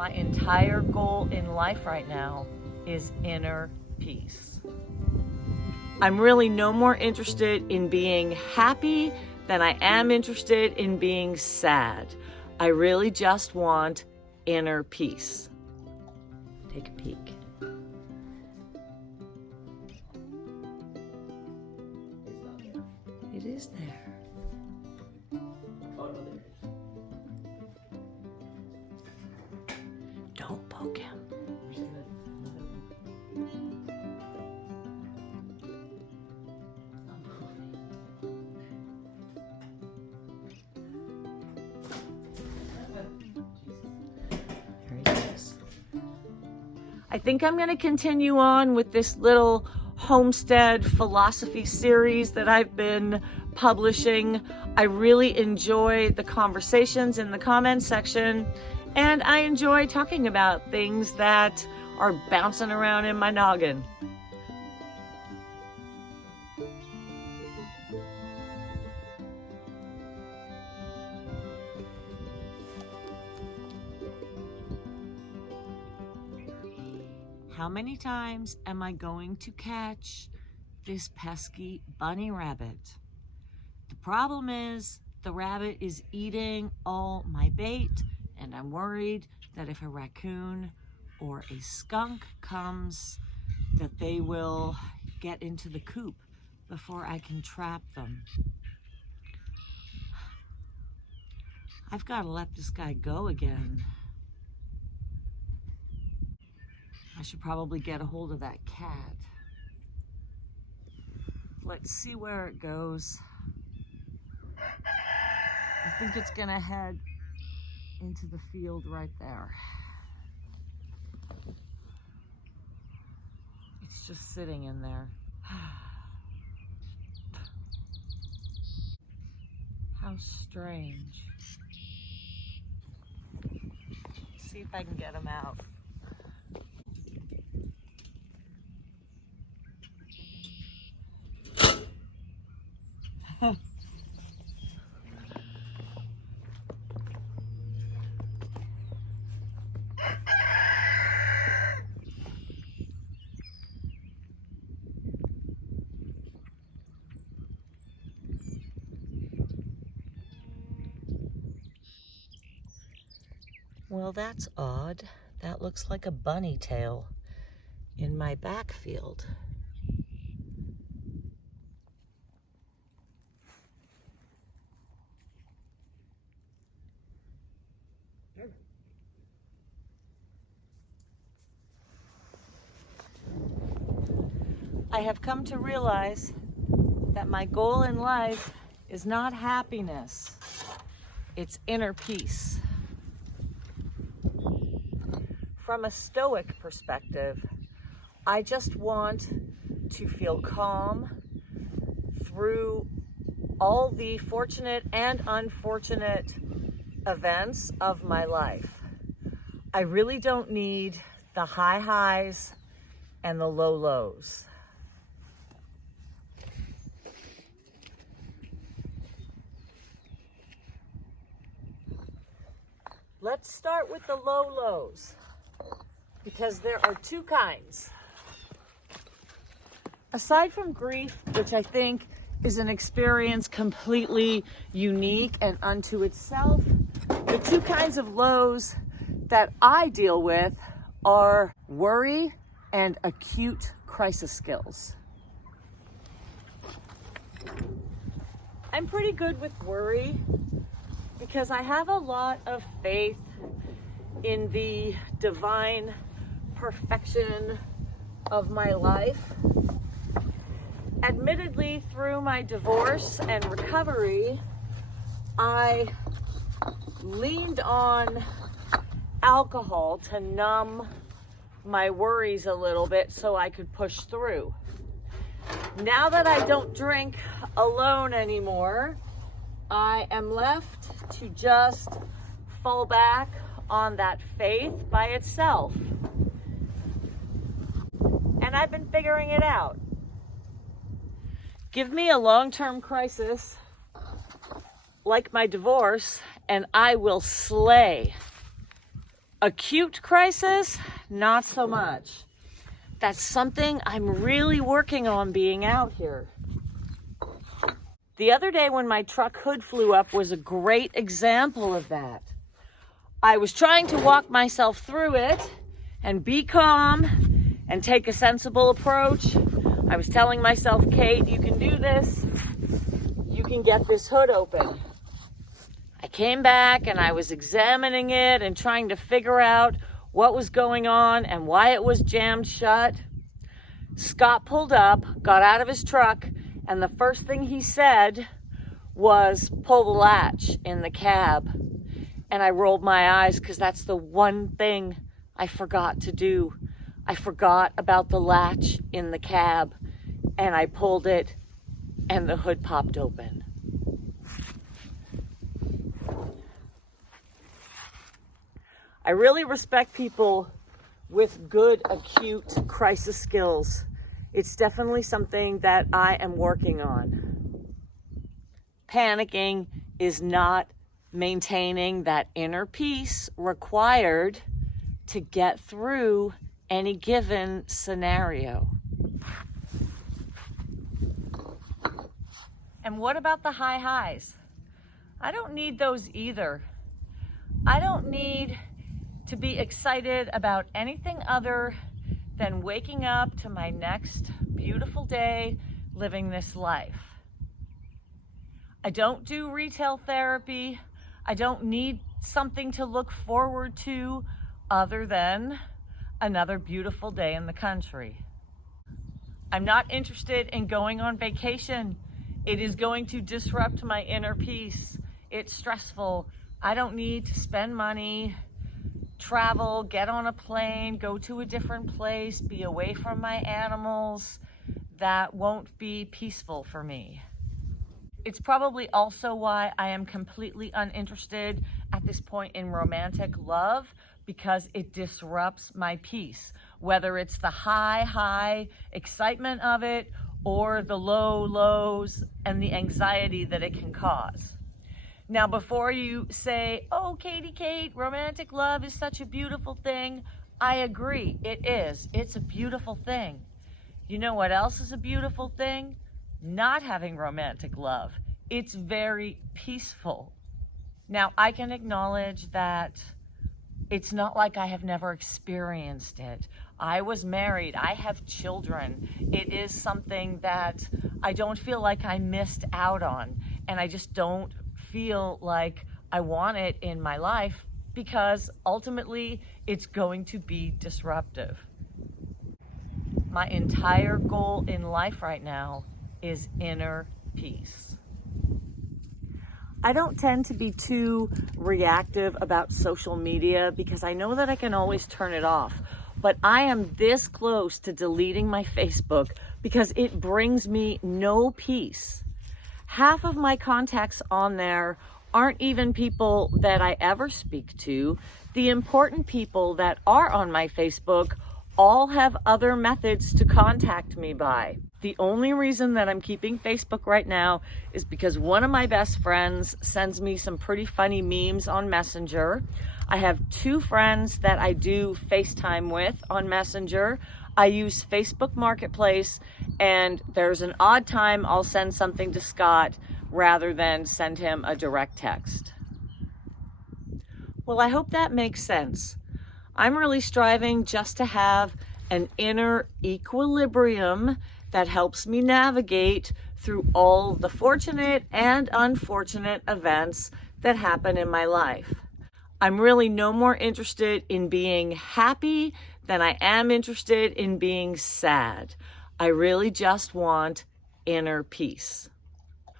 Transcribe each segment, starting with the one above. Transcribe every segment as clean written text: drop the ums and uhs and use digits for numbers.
My entire goal in life right now is inner peace. I'm really no more interested in being happy than I am interested in being sad. I really just want inner peace. Take a peek. It is there. Oh, no, there it is. Don't poke him. I'm just gonna- Here he is. I think I'm going to continue on with this little homestead philosophy series that I've been publishing. I really enjoy the conversations in the comments section, and I enjoy talking about things that are bouncing around in my noggin. How many times am I going to catch this pesky bunny rabbit? The problem is the rabbit is eating all my bait, and I'm worried that if a raccoon or a skunk comes, that they will get into the coop before I can trap them. I've got to let this guy go again. I should probably get a hold of that cat. Let's see where it goes. I think it's gonna head into the field right there. It's just sitting in there. How strange. See if I can get him out. Well, that's odd. That looks like a bunny tail in my backfield. I have come to realize that my goal in life is not happiness, it's inner peace. From a Stoic perspective, I just want to feel calm through all the fortunate and unfortunate events of my life. I really don't need the high highs and the low lows. Let's start with the low lows, because there are two kinds. Aside from grief, which I think is an experience completely unique and unto itself, the two kinds of lows that I deal with are worry and acute crisis skills. I'm pretty good with worry because I have a lot of faith in the divine perfection of my life. Admittedly, through my divorce and recovery, I leaned on alcohol to numb my worries a little bit so I could push through. Now that I don't drink alone anymore, I am left to just fall back on that faith by itself. And I've been figuring it out. Give me a long-term crisis like my divorce, and I will slay Acute crisis, not so much. That's something I'm really working on being out here. The other day when my truck hood flew up was a great example of that. I was trying to walk myself through it and be calm and take a sensible approach. I was telling myself, Kate, you can do this. You can get this hood open. I came back and I was examining it and trying to figure out what was going on and why it was jammed shut. Scott pulled up, got out of his truck, and the first thing he said was, pull the latch in the cab. And I rolled my eyes because that's the one thing I forgot to do. I forgot about the latch in the cab, and I pulled it and the hood popped open. I really respect people with good acute crisis skills. It's definitely something that I am working on. Panicking is not maintaining that inner peace required to get through any given scenario. And what about the high highs? I don't need those either. I don't need to be excited about anything other than waking up to my next beautiful day living this life. I don't do retail therapy. I don't need something to look forward to other than another beautiful day in the country. I'm not interested in going on vacation. It is going to disrupt my inner peace. It's stressful. I don't need to spend money, travel, get on a plane, go to a different place, be away from my animals. That won't be peaceful for me. It's probably also why I am completely uninterested at this point in romantic love, because it disrupts my peace, whether it's the high excitement of it or the low lows and the anxiety that it can cause. Now, before you say, oh, Kate, romantic love is such a beautiful thing, I agree, it is. It's a beautiful thing. You know what else is a beautiful thing? Not having romantic love. It's very peaceful. Now, I can acknowledge that it's not like I have never experienced it. I was married, I have children. It is something that I don't feel like I missed out on, and I just don't feel like I want it in my life because ultimately it's going to be disruptive. My entire goal in life right now is inner peace. I don't tend to be too reactive about social media because I know that I can always turn it off. But I am this close to deleting my Facebook because it brings me no peace. Half of my contacts on there aren't even people that I ever speak to. The important people that are on my Facebook all have other methods to contact me by. The only reason that I'm keeping Facebook right now is because one of my best friends sends me some pretty funny memes on Messenger. I have 2 friends that I do FaceTime with on Messenger. I use Facebook Marketplace, and there's an odd time I'll send something to Scott rather than send him a direct text. Well, I hope that makes sense. I'm really striving just to have an inner equilibrium that helps me navigate through all the fortunate and unfortunate events that happen in my life. I'm really no more interested in being happy than I am interested in being sad. I really just want inner peace.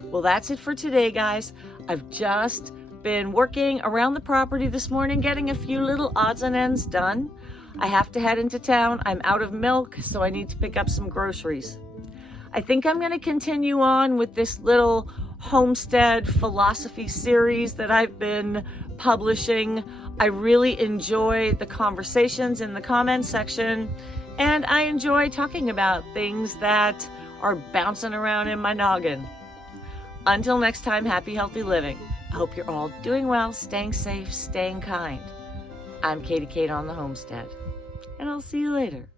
Well, that's it for today, guys. I've just been working around the property this morning, getting a few little odds and ends done. I have to head into town. I'm out of milk, so I need to pick up some groceries. I think I'm going to continue on with this little Homestead philosophy series that I've been publishing. I really enjoy the conversations in the comments section, and I enjoy talking about things that are bouncing around in my noggin. Until next time, happy, healthy living. I hope you're all doing well, staying safe, staying kind. I'm Katie Kate on the Homestead, and I'll see you later.